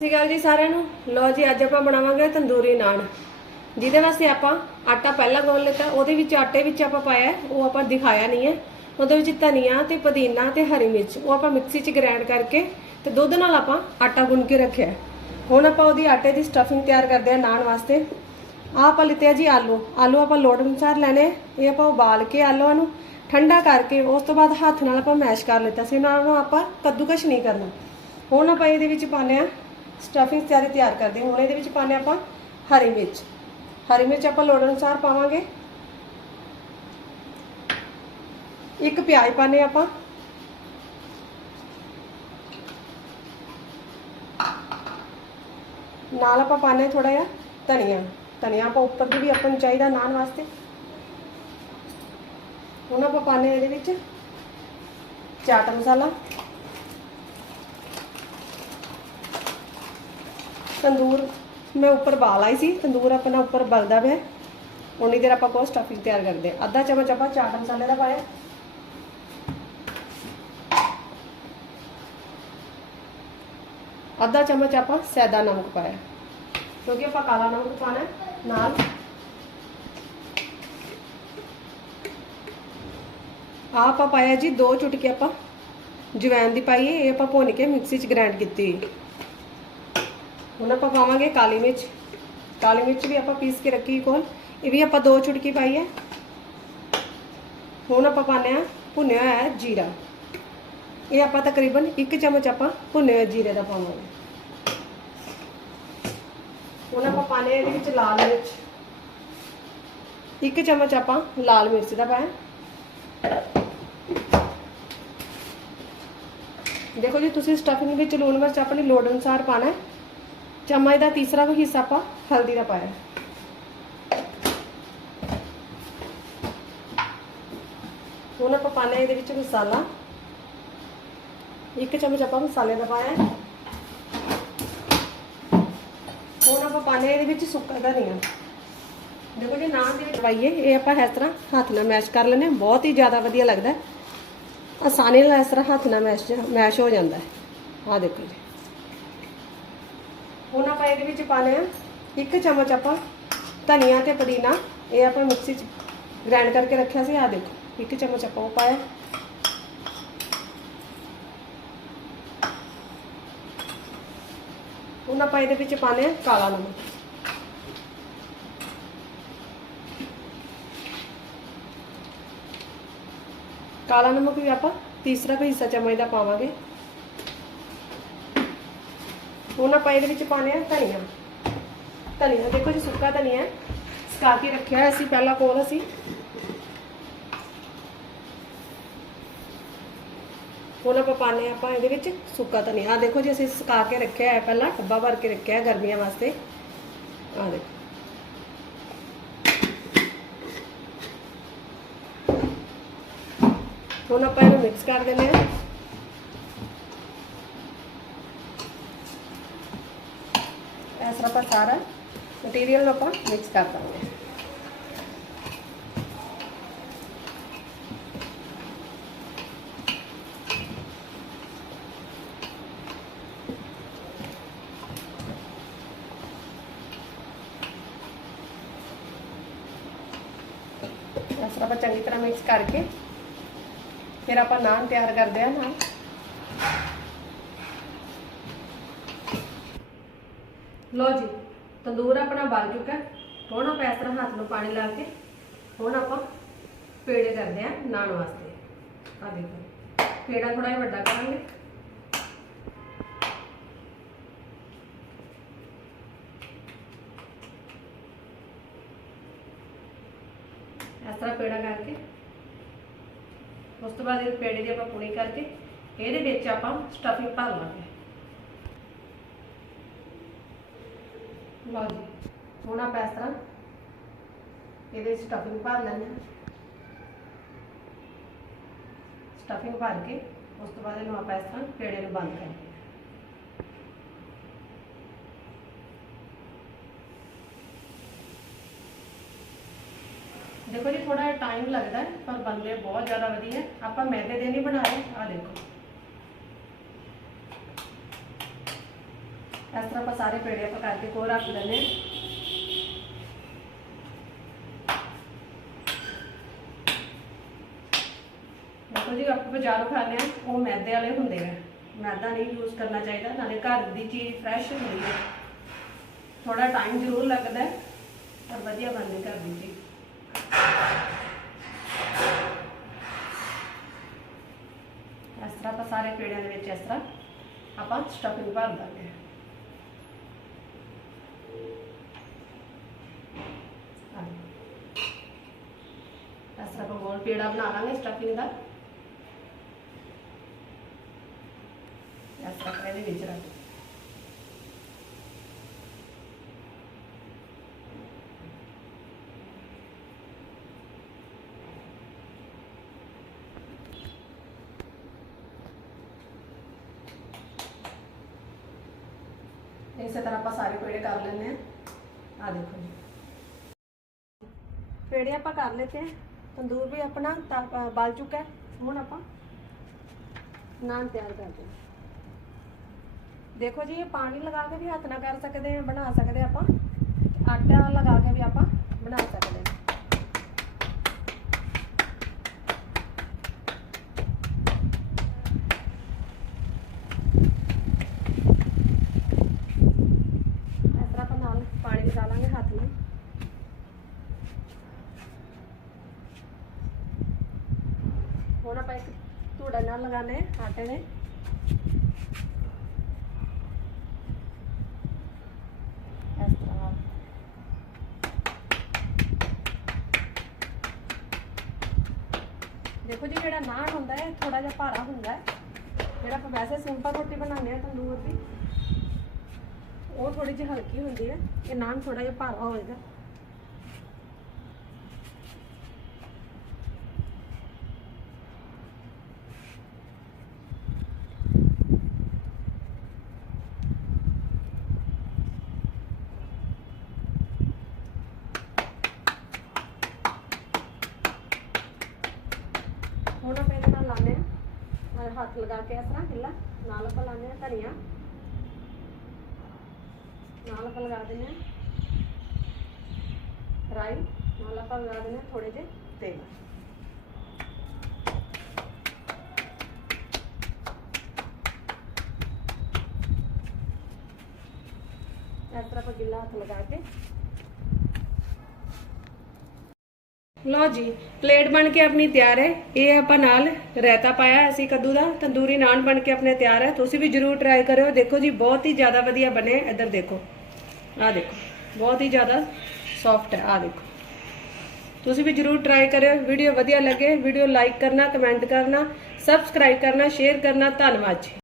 ਸਤਿ ਸ਼੍ਰੀ ਅਕਾਲ ਜੀ ਸਾਰਿਆਂ ਨੂੰ। ਲੋ ਜੀ, ਅੱਜ ਆਪਾਂ ਬਣਾਵਾਂਗੇ ਤੰਦੂਰੀ ਨਾਨ। ਜਿਹਦੇ ਵਾਸਤੇ ਆਪਾਂ ਆਟਾ ਪਹਿਲਾਂ ਗੋਲ ਲਿੱਤਾ, ਉਹਦੇ ਵਿੱਚ ਆਟੇ ਵਿੱਚ ਆਪਾਂ ਪਾਇਆ, ਉਹ ਆਪਾਂ ਦਿਖਾਇਆ ਨਹੀਂ ਹੈ। ਉਹਦੇ ਵਿੱਚ ਧਨੀਆ ਤੇ ਪੁਦੀਨਾ ਤੇ ਹਰੀ ਮਿਰਚ, ਉਹ ਆਪਾਂ ਮਿਕਸੀ 'ਚ ਗ੍ਰਾਈਂਡ ਕਰਕੇ ਤੇ ਦੁੱਧ ਨਾਲ ਆਪਾਂ ਆਟਾ ਗੁੰਨ ਕੇ ਰੱਖਿਆ। ਹੁਣ ਆਪਾਂ ਉਹਦੀ ਆਟੇ ਦੀ ਸਟਫਿੰਗ ਤਿਆਰ ਕਰਦੇ ਹਾਂ ਨਾਨ ਵਾਸਤੇ। ਆਹ ਆਪਾਂ ਲਿੱਤੇ ਆ ਜੀ ਆਲੂ। ਆਲੂ ਆਪਾਂ ਲੋੜ ਅਨੁਸਾਰ ਲੈਣੇ, ਇਹ ਆਪਾਂ ਉਬਾਲ ਕੇ ਆਲੂਆਂ ਨੂੰ ਠੰਡਾ ਕਰਕੇ ਉਸ ਤੋਂ ਬਾਅਦ ਹੱਥ ਨਾਲ ਆਪਾਂ ਮੈਸ਼ ਕਰ ਲਿੱਤਾ ਸੀ। ਉਹਨਾਂ ਨੂੰ ਆਪਾਂ ਕੱਦੂਕਸ਼ ਨਹੀਂ ਕਰਨਾ। ਹੁਣ ਆਪਾਂ ਇਹਦੇ ਵਿੱਚ ਪਾਉਂਦੇ ਆ ਸਟਫਿੰਗ ਤਿਆਰੀ ਤਿਆਰ ਕਰਦੇ ਹੁਣ ਇਹਦੇ ਵਿੱਚ ਪਾਉਂਦੇ ਆਪਾਂ ਹਰੀ ਮਿਰਚ। ਹਰੀ ਮਿਰਚ ਆਪਾਂ ਲੋੜ ਅਨੁਸਾਰ ਪਾਵਾਂਗੇ। ਇੱਕ ਪਿਆਜ਼ ਪਾਣੇ ਆਪਾਂ। ਨਾਲ ਆਪਾਂ ਪਾਣੇ ਥੋੜਾ ਜਿਹਾ ਧਨੀਆ। ਧਨੀਆ ਆਪਾਂ ਉੱਪਰ ਦੀ ਵੀ ਆਪਾਂ ਨੂੰ ਚਾਹੀਦਾ ਨਾਨ ਵਾਸਤੇ। ਹੁਣ ਆਪਾਂ ਪਾਣੇ ਇਹਦੇ ਵਿੱਚ ਚਾਟ ਮਸਾਲਾ। ਤੰਦੂਰ ਮੈਂ ਉੱਪਰ ਬਾਲ ਆਈ ਸੀ ਤੰਦੂਰ ਆਪਣਾ ਉੱਪਰ ਬਲਦਾ ਪਿਆ ਉਨੀ ਦੇਰ ਆਪਾਂ ਕੋਲ ਸਟਫਿੰਗ ਤਿਆਰ ਕਰਦੇ ਹਾਂ ਅੱਧਾ ਚਮਚ ਆਪਾਂ ਚਾਟ ਮਸਾਲੇ ਦਾ ਪਾਇਆ ਅੱਧਾ ਚਮਚ ਆਪਾਂ ਸੈਦਾ ਨਮਕ ਪਾਇਆ ਕਿਉਂਕਿ ਆਪਾਂ ਕਾਲਾ ਨਮਕ ਪਾਣਾ ਹੈ ਨਾਲ ਆਹ ਆਪਾਂ ਪਾਇਆ ਜੀ ਦੋ ਚੁਟਕੀ ਆਪਾਂ ਜਵੈਨ ਦੀ ਪਾਈਏ ਇਹ ਆਪਾਂ ਭੁੰਨ ਕੇ ਮਿਕਸੀ 'ਚ ਗ੍ਰਾਈਂਡ ਕੀਤੀ ਹੋਈ ਹੁਣ ਆਪਾਂ ਪਾਵਾਂਗੇ ਕਾਲੀ ਮਿਰਚ ਕਾਲੀ ਮਿਰਚ ਵੀ ਆਪਾਂ ਪੀਸ ਕੇ ਰੱਖੀ ਕੋਲ ਇਹ ਵੀ ਆਪਾਂ ਦੋ ਚੁਟਕੀ ਪਾਈ ਹੈ ਹੁਣ ਆਪਾਂ ਪਾਉਂਦੇ ਆ ਭੁੰਨਿਆ ਹੋਇਆ ਜੀਰਾ ਇਹ ਆਪਾਂ ਤਕਰੀਬਨ 1 ਚਮਚ ਆਪਾਂ ਭੁੰਨੇ ਹੋਏ ਜੀਰੇ ਦਾ ਪਾਵਾਂਗੇ ਹੁਣ ਆਪਾਂ ਪਾਣੇ ਇਹਦੇ ਵਿੱਚ ਲਾਲ ਮਿਰਚ 1 ਚਮਚ ਆਪਾਂ ਲਾਲ ਮਿਰਚ ਦਾ ਪਾਇਆ ਦੇਖੋ ਜੀ ਤੁਸੀਂ ਸਟਫਿੰਗ ਵਿੱਚ ਲੂਣ ਮਿਰਚ ਆਪਣੀ ਲੋੜ ਅਨੁਸਾਰ ਪਾਣਾ ਹੈ ਚਮਚ ਦਾ ਤੀਸਰਾ ਕੁ ਹਿੱਸਾ ਆਪਾਂ ਹਲਦੀ ਦਾ ਪਾਇਆ। ਹੁਣ ਆਪਾਂ ਪਾਣਾ ਇਹਦੇ ਵਿੱਚ ਮਸਾਲਾ। ਇੱਕ ਚਮਚ ਆਪਾਂ ਮਸਾਲੇ ਦਾ ਪਾਇਆ। ਹੁਣ ਆਪਾਂ ਪਾਣੇ ਇਹਦੇ ਵਿੱਚ ਸੁੱਕਾ ਧਨੀਆ। ਦੇਖੋ ਜੀ ਨਾਨ ਦੇ ਵਿੱਚ ਪਾਈਏ ਇਹ ਆਪਾਂ ਇਸ ਤਰ੍ਹਾਂ ਹੱਥ ਨਾਲ ਮੈਸ਼ ਕਰ ਲੈਂਦੇ ਹਾਂ। ਬਹੁਤ ਹੀ ਜ਼ਿਆਦਾ ਵਧੀਆ ਲੱਗਦਾ ਆਸਾਨੀ ਨਾਲ ਇਸ ਤਰ੍ਹਾਂ ਹੱਥ ਨਾਲ ਮੈਸ਼ ਮੈਸ਼ ਹੋ ਜਾਂਦਾ ਹੈ। ਦੇਖੋ ਜੀ। ਹੁਣ ਆਪਾਂ ਇਹਦੇ ਵਿੱਚ ਪਾਣੇ ਆ ਇੱਕ ਚਮਚ ਆਪਾਂ ਧਨੀਆ ਤੇ ਪੁਦੀਨਾ, ਇਹ ਆਪਾਂ ਮਿਕਸੀ 'ਚ ਗ੍ਰਾਈਂਡ ਕਰਕੇ ਰੱਖਿਆ ਸੀ। ਆਹ ਦੇਖੋ, ਇੱਕ ਚਮਚ ਆਪਾਂ ਉਹ ਪਾਇਆ। ਹੁਣ ਆਪਾਂ ਇਹਦੇ ਵਿੱਚ ਪਾਣੇ ਆ ਕਾਲਾ ਨਮਕ। ਕਾਲਾ ਨਮਕ ਵੀ ਆਪਾਂ ਤੀਸਰਾ ਕੁ ਹਿੱਸਾ ਚਮਚ ਦਾ ਪਾਵਾਂਗੇ। ਹੁਣ ਆਪਾਂ ਇਹਦੇ ਵਿੱਚ ਪਾਣੇ ਆ ਧਨੀਆ। ਧਨੀਆ ਦੇਖੋ ਜੀ, ਸੁੱਕਾ ਧਨੀਆ ਹੈ। ਸੁਕਾ ਕੇ ਰੱਖਿਆ ਅਸੀਂ ਪਹਿਲਾਂ ਕੋਲ ਅਸੀਂ। ਹੁਣ ਆਪਾਂ ਪਾਣੇ ਆਪਾਂ ਇਹਦੇ ਵਿੱਚ ਸੁੱਕਾ ਧਨੀਆ। ਆ ਦੇਖੋ ਜੀ, ਅਸੀਂ ਸੁਕਾ ਕੇ ਰੱਖਿਆ ਹੈ ਪਹਿਲਾਂ ਡੱਬਾ ਭਰ ਕੇ ਰੱਖਿਆ ਹੈ ਗਰਮੀਆਂ ਵਾਸਤੇ। ਆ ਦੇਖੋ। ਹੁਣ ਆਪਾਂ ਇਹਨੂੰ ਮਿਕਸ ਕਰ ਦਿੰਦੇ ਹਾਂ। ਇਸ ਤਰ੍ਹਾਂ ਆਪਾਂ ਸਾਰਾ ਮਟੀਰੀਅਲ ਨੂੰ ਆਪਾਂ ਮਿਕਸ ਕਰ ਦਾਂਗੇ ਇਸ ਤਰ੍ਹਾਂ ਆਪਾਂ ਚੰਗੀ ਤਰ੍ਹਾਂ ਮਿਕਸ ਕਰਕੇ ਫਿਰ ਆਪਾਂ ਨਾਨ ਲਓ ਜੀ, ਤੰਦੂਰ ਆਪਣਾ ਬਣ ਚੁੱਕਾ ਹੁਣ ਆਪਾਂ ਇਸ ਤਰ੍ਹਾਂ ਹੱਥ ਨੂੰ ਪਾਣੀ ਲਾ ਕੇ, ਹੁਣ ਆਪਾਂ ਪੇੜੇ ਕਰਦੇ ਆ ਨਾਨ ਵਾਸਤੇ। ਆ ਦੇਖੋ, ਪੇੜਾ ਥੋੜਾ ਜਿਹਾ ਵੱਡਾ ਕਰਾਂਗੇ। ਇਸ ਤਰ੍ਹਾਂ ਪੇੜਾ ਕਰਕੇ, ਉਸ ਤੋਂ ਬਾਅਦ ਇਹ ਪੇੜੇ ਦੀ ਆਪਾਂ ਪੂਰੀ ਕਰਕੇ, ਇਹਦੇ ਵਿੱਚ ਆਪਾਂ ਸਟਫਿੰਗ ਭਰ ਲਾਂਗੇ। ਲਓ ਜੀ, ਹੁਣ ਆਪਾਂ ਇਸ ਤਰ੍ਹਾਂ ਇਹਦੇ ਸਟਫਿੰਗ ਭਰ ਲੈਂਦੇ ਹਾਂ। ਸਟਫਿੰਗ ਭਰ ਕੇ ਉਸ ਤੋਂ ਬਾਅਦ ਇਹਨੂੰ ਆਪਾਂ ਇਸ ਤਰ੍ਹਾਂ ਪੇੜੇ ਨੂੰ ਬੰਦ ਕਰ ਹਾਂ ਦੇਖੋ ਜੀ ਥੋੜਾ ਜਿਹਾ ਟਾਈਮ ਲੱਗਦਾ ਪਰ ਬੰਦੇ ਬਹੁਤ ਜ਼ਿਆਦਾ ਵਧੀਆ ਆਪਾਂ ਮੈਦੇ ਦੇ ਨਹੀਂ ਬਣਾ ਰਹੇ ਆ ਦੇਖੋ। ਇਸ ਤਰ੍ਹਾਂ ਆਪਾਂ ਸਾਰੇ ਪੇੜੇ ਆਪਾਂ ਕਰਕੇ ਕੋਲ ਰੱਖ ਲੈਂਦੇ ਹਾਂ। ਦੇਖੋ ਜੀ, ਆਪਾਂ ਬਾਜ਼ਾਰੋਂ ਖਾਂਦੇ ਆ ਉਹ ਮੈਦੇ ਵਾਲੇ ਹੁੰਦੇ ਆ। ਮੈਦਾ ਨਹੀਂ ਯੂਜ਼ ਕਰਨਾ ਚਾਹੀਦਾ, ਨਾਲੇ ਘਰ ਦੀ ਚੀਜ਼ ਫਰੈਸ਼ ਹੁੰਦੀ ਹੈ ਥੋੜਾ ਟਾਈਮ ਜ਼ਰੂਰ ਲੱਗਦਾ ਪਰ ਵਧੀਆ ਬਣਦੀ ਘਰ ਦੀ ਚੀਜ਼। ਇਸ ਤਰ੍ਹਾਂ ਆਪਾਂ ਸਾਰੇ ਪੇੜਿਆਂ ਦੇ ਵਿੱਚ ਇਸ ਤਰ੍ਹਾਂ ਆਪਾਂ ਸਟਫਿੰਗ ਭਰ ਦਾਂਗੇ ਆਹ ਦੇਖੋ। ਇਸ ਤਰ੍ਹਾਂ ਆਪਾਂ ਬਣਾ ਲਾਂਗੇ ਸਟਫਿੰਗ ਦਾ। ਇਸ ਤਰ੍ਹਾਂ ਆਪਾਂ ਵਿੱਚ ਰੱਖ। ਇਸੇ ਤਰ੍ਹਾਂ ਆਪਾਂ ਸਾਰੇ ਪੇੜੇ ਕਰ ਲੈਂਦੇ ਆ ਆ ਦੇਖੋ ਜੀ। ਪੇੜੇ ਆਪਾਂ ਕਰ ਲੇਤੇ हैं ਤੰਦੂਰ ਵੀ ਆਪਣਾ ਬਲ ਚੁੱਕਾ ਹੈ ਹੁਣ ਆਪਾਂ। ਨਾਨ ਤਿਆਰ ਕਰਦੇ ਹਾਂ ਦੇਖੋ ਜੀ, ਇਹ ਪਾਣੀ ਲਗਾ ਕੇ ਵੀ ਹੱਥ ਨਾਲ ਕਰ ਸਕਦੇ ਹਾਂ, ਬਣਾ ਸਕਦੇ ਆਪਾਂ। ਆਟਾ ਲਗਾ ਕੇ ਵੀ ਆਪਾਂ ਬਣਾ ਸਕਦੇ ਹਾਂ ਇਸ ਤਰ੍ਹਾਂ ਆਪਾਂ ਨਾਲ ਪਾਣੀ ਲਗਾ ਲਾਂਗੇ ਹੱਥ ਨਾਲ ਹੁਣ ਆਪਾਂ ਇੱਕ ਧੂੜਾ ਨਾਲ ਲਗਾਣੇ ਆਟੇ ਦੇ ਦੇਖੋ ਜੀ ਜਿਹੜਾ ਨਾਨ ਹੁੰਦਾ ਹੈ ਥੋੜਾ ਜਿਹਾ ਭਾਰਾ ਹੁੰਦਾ ਹੈ ਜਿਹੜਾ ਆਪਾਂ ਵੈਸੇ ਸਿੰਪਲ ਰੋਟੀ ਬਣਾਉਂਦੇ ਆ ਤੰਦੂਰ ਦੀ ਉਹ ਥੋੜੀ ਜਿਹੀ ਹਲਕੀ ਹੁੰਦੀ ਹੈ ਇਹ ਨਾਨ ਥੋੜਾ ਜਿਹਾ ਭਾਰਾ ਹੋਏਗਾ ਹੁਣ ਆਪਾਂ ਇਹਦੇ ਨਾਲ ਲਾਉਂਦੇ ਹਾਂ ਔਰ ਹੱਥ ਲਗਾ ਕੇ ਇਸ ਤਰ੍ਹਾਂ ਹਿੱਲਾ, ਨਾਲ ਆਪਾਂ ਲਾਉਂਦੇ ਹਾਂ ਧਨੀਆ। ਨਾਲ ਆਪਾਂ ਲਗਾ ਦਿੰਦੇ ਹਾਂ ਰਾਈ, ਨਾਲ ਆਪਾਂ ਲਗਾ ਦਿੰਦੇ ਹਾਂ ਥੋੜੇ ਜਿਹੇ ਤੇਲ। ਇਸ ਤਰ੍ਹਾਂ ਆਪਾਂ ਗਿੱਲਾ ਹੱਥ ਲਗਾ ਕੇ ਲਓ ਜੀ, ਪਲੇਟ ਬਣ ਕੇ ਆਪਣੀ ਤਿਆਰ ਹੈ। ਇਹ ਆਪਾਂ ਨਾਲ ਰਾਇਤਾ ਪਾਇਆ ਅਸੀਂ ਕੱਦੂ ਦਾ। ਤੰਦੂਰੀ ਨਾਨ ਬਣ ਕੇ ਆਪਣੇ ਤਿਆਰ ਹੈ। ਤੁਸੀਂ ਵੀ ਜਰੂਰ ਟਰਾਈ ਕਰਿਓ। ਦੇਖੋ ਜੀ, ਬਹੁਤ ਹੀ ਜ਼ਿਆਦਾ ਵਧੀਆ ਬਣੇ। ਇੱਧਰ ਦੇਖੋ। ਆਹ ਦੇਖੋ, ਬਹੁਤ ਹੀ ਜ਼ਿਆਦਾ ਸੌਫਟ ਹੈ। ਆਹ ਦੇਖੋ। ਤੁਸੀਂ ਵੀ ਜਰੂਰ ਟਰਾਈ ਕਰਿਓ। ਵੀਡੀਓ ਵਧੀਆ ਲੱਗੇ। ਵੀਡੀਓ ਲਾਈਕ ਕਰਨਾ ਕਮੈਂਟ ਕਰਨਾ ਸਬਸਕ੍ਰਾਈਬ ਕਰਨਾ ਸ਼ੇਅਰ ਕਰਨਾ। ਧੰਨਵਾਦ ਜੀ।